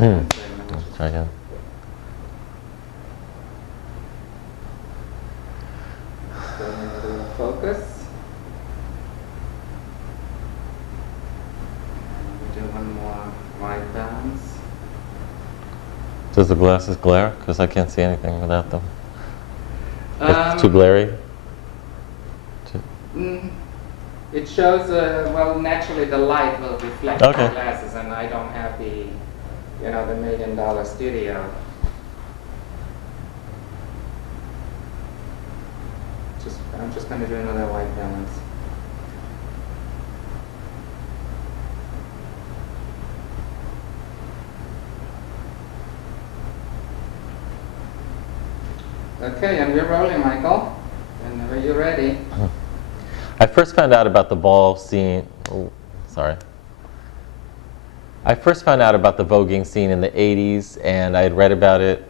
Try again. Focus. Do one more white balance. Does the glasses glare? Because I can't see anything without them. It's too glary? It shows, well, naturally the light will reflect the glasses, and I don't have the, the $1 million studio. I'm just going to do another white balance. Okay, and we're rolling, Michael. Whenever you're ready. I first found out about the ball scene. Oh, sorry. I first found out about the voguing scene in the 80s, and I had read about it.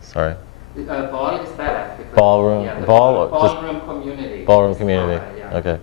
Sorry. Ball is better. Ballroom. Yeah, ballroom community. Ballroom community. Yeah. Okay.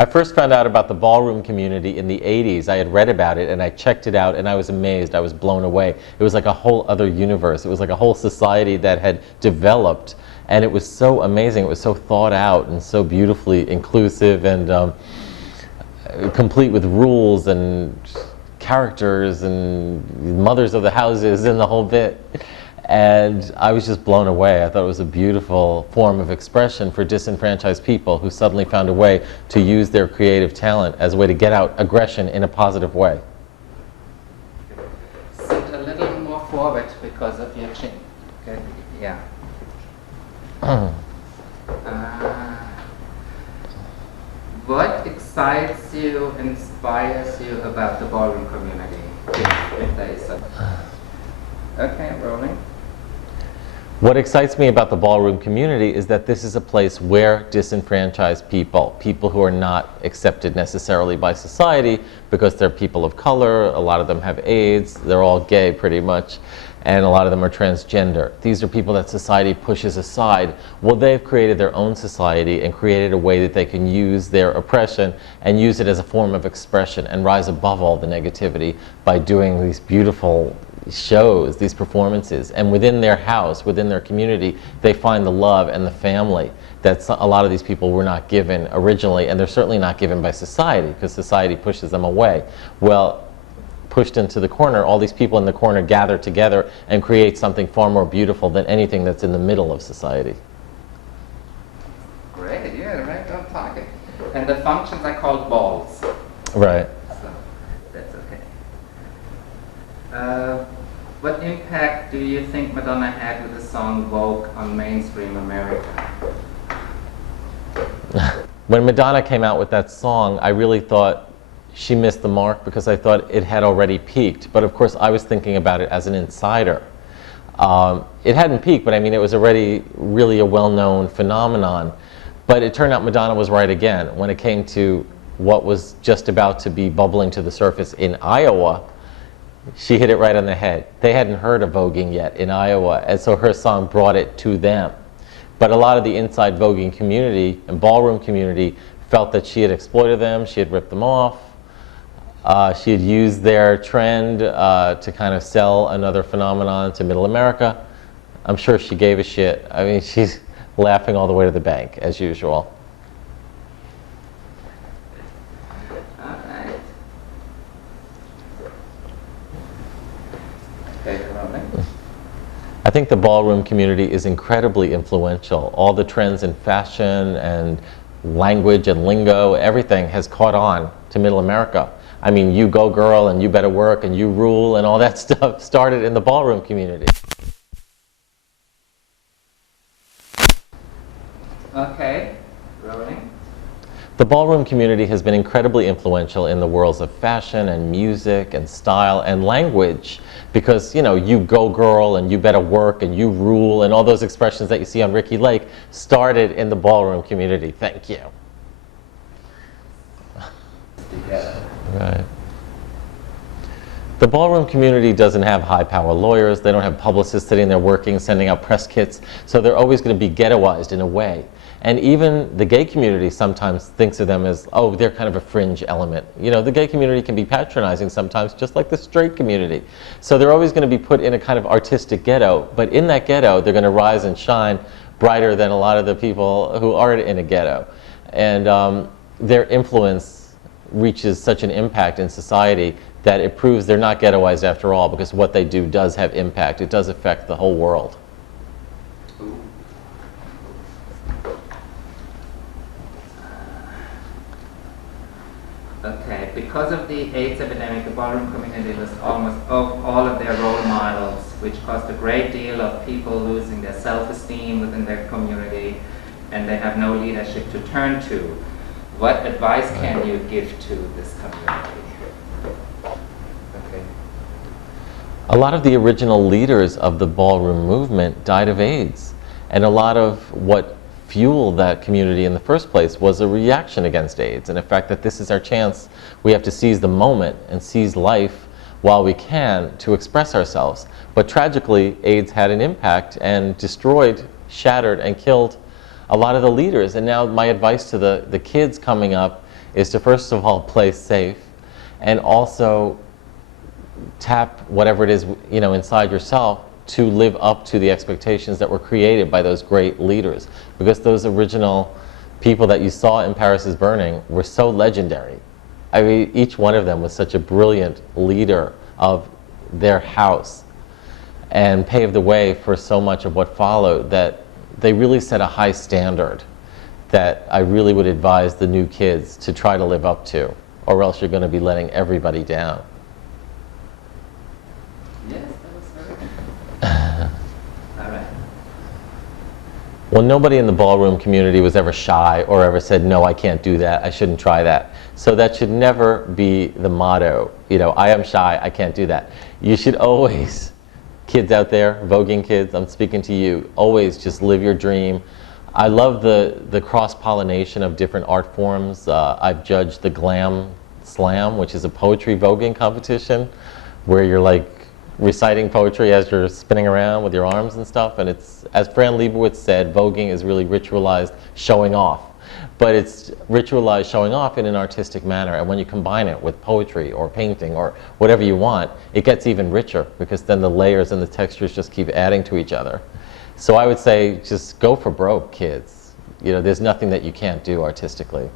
I first found out about the ballroom community in the 80s. I had read about it and I checked it out and I was amazed. I was blown away. It was like a whole other universe. It was like a whole society that had developed, and it was so amazing. It was so thought out and so beautifully inclusive and complete with rules and characters and mothers of the houses and the whole bit. And I was just blown away. I thought it was a beautiful form of expression for disenfranchised people who suddenly found a way to use their creative talent as a way to get out aggression in a positive way. Sit a little more forward because of your chin. Okay. Yeah. What excites you, inspires you about the ballroom community? If there is a... Okay, rolling. What excites me about the ballroom community is that this is a place where disenfranchised people, people who are not accepted necessarily by society because they're people of color, a lot of them have AIDS, they're all gay pretty much, and a lot of them are transgender. These are people that society pushes aside. Well, they've created their own society and created a way that they can use their oppression and use it as a form of expression and rise above all the negativity by doing these beautiful shows, these performances, and within their house, within their community, they find the love and the family that a lot of these people were not given originally, and they're certainly not given by society because society pushes them away. Well, pushed into the corner, all these people in the corner gather together and create something far more beautiful than anything that's in the middle of society. Great, yeah, right on target. And the functions are called balls. Right. So that's okay. What impact do you think Madonna had with the song Vogue on mainstream America? When Madonna came out with that song, I really thought she missed the mark because I thought it had already peaked. But of course, I was thinking about it as an insider. It hadn't peaked, but I mean, it was already really a well-known phenomenon. But it turned out Madonna was right again. When it came to what was just about to be bubbling to the surface in Iowa, she hit it right on the head. They hadn't heard of voguing yet in Iowa, and so her song brought it to them. But a lot of the inside voguing community and ballroom community felt that she had exploited them, she had ripped them off, she had used their trend to kind of sell another phenomenon to middle America. I'm sure she gave a shit. I mean, she's laughing all the way to the bank, as usual. I think the ballroom community is incredibly influential. All the trends in fashion and language and lingo, everything has caught on to middle America. I mean, you go girl and you better work and you rule and all that stuff started in the ballroom community. Okay, rolling. The ballroom community has been incredibly influential in the worlds of fashion and music and style and language because, you know, you go girl and you better work and you rule and all those expressions that you see on Ricki Lake started in the ballroom community. Thank you. Yeah. Right. The ballroom community doesn't have high-power lawyers. They don't have publicists sitting there working, sending out press kits. So they're always going to be ghettoized in a way. And even the gay community sometimes thinks of them as, oh, they're kind of a fringe element. You know, the gay community can be patronizing sometimes, just like the straight community. So they're always going to be put in a kind of artistic ghetto, but in that ghetto, they're going to rise and shine brighter than a lot of the people who aren't in a ghetto. And their influence reaches such an impact in society that it proves they're not ghettoized after all, because what they do does have impact. It does affect the whole world. Okay, because of the AIDS epidemic, the ballroom community lost almost all of their role models, which caused a great deal of people losing their self-esteem within their community, and they have no leadership to turn to. What advice can you give to this community? Okay. A lot of the original leaders of the ballroom movement died of AIDS, and a lot of what fueled that community in the first place was a reaction against AIDS, and the fact that this is our chance. We have to seize the moment and seize life while we can to express ourselves. But tragically, AIDS had an impact and destroyed, shattered, and killed a lot of the leaders. And now my advice to the kids coming up is to first of all play safe, and also tap whatever it is, you know, inside yourself to live up to the expectations that were created by those great leaders. Because those original people that you saw in Paris is Burning were so legendary. I mean, each one of them was such a brilliant leader of their house and paved the way for so much of what followed, that they really set a high standard that I really would advise the new kids to try to live up to, or else you're going to be letting everybody down. Yes, that was very good. All right. Well, nobody in the ballroom community was ever shy or ever said, no, I can't do that, I shouldn't try that. So that should never be the motto. You know, I am shy, I can't do that. You should always, kids out there, voguing kids, I'm speaking to you, always just live your dream. I love the cross-pollination of different art forms. I've judged the Glam Slam, which is a poetry voguing competition, where you're like reciting poetry as you're spinning around with your arms and stuff. And it's, as Fran Lebowitz said, voguing is really ritualized showing off. But it's ritualized showing off in an artistic manner. And when you combine it with poetry or painting or whatever you want, it gets even richer, because then the layers and the textures just keep adding to each other. So I would say just go for broke, kids. You know, there's nothing that you can't do artistically.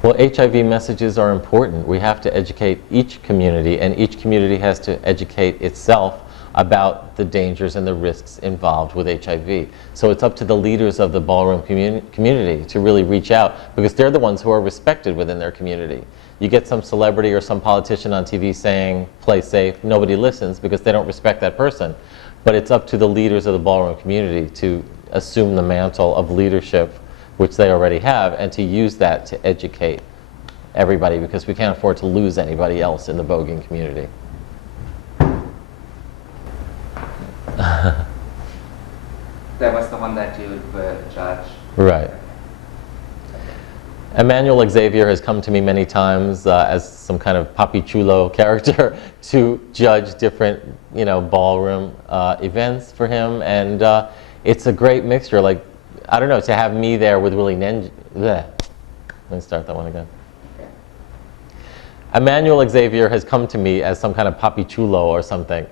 Well, HIV messages are important. We have to educate each community, and each community has to educate itself about the dangers and the risks involved with HIV. So it's up to the leaders of the ballroom community to really reach out, because they're the ones who are respected within their community. You get some celebrity or some politician on TV saying, play safe, nobody listens because they don't respect that person. But it's up to the leaders of the ballroom community to assume the mantle of leadership, which they already have, and to use that to educate everybody, because we can't afford to lose anybody else in the voguing community. That was the one that you were judged. Right. Emmanuel Xavier has come to me many times as some kind of papi chulo character to judge different, you know, ballroom events for him, and it's a great mixture. Like, I don't know, to have me there with Willie Ninja. Bleh. Let me start that one again. Okay. Emmanuel Xavier has come to me as some kind of papi chulo or something,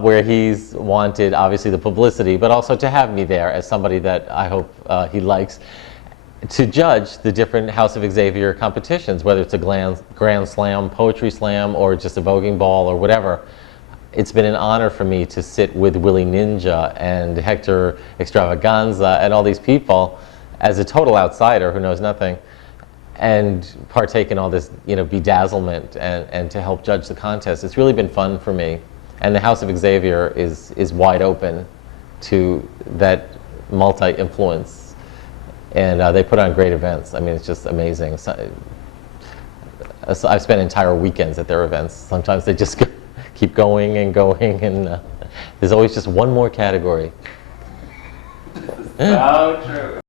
where he's wanted, obviously, the publicity, but also to have me there as somebody that I hope he likes, to judge the different House of Xavier competitions, whether it's a grand slam, poetry slam, or just a voguing ball or whatever. It's been an honor for me to sit with Willie Ninja and Hector Extravaganza and all these people as a total outsider who knows nothing, and partake in all this, you know, bedazzlement and to help judge the contest. It's really been fun for me. And the House of Xavier is wide open to that multi-influence. And they put on great events. I mean, it's just amazing. So, I've spent entire weekends at their events. Sometimes they just keep going and going, and there's always just one more category. So true.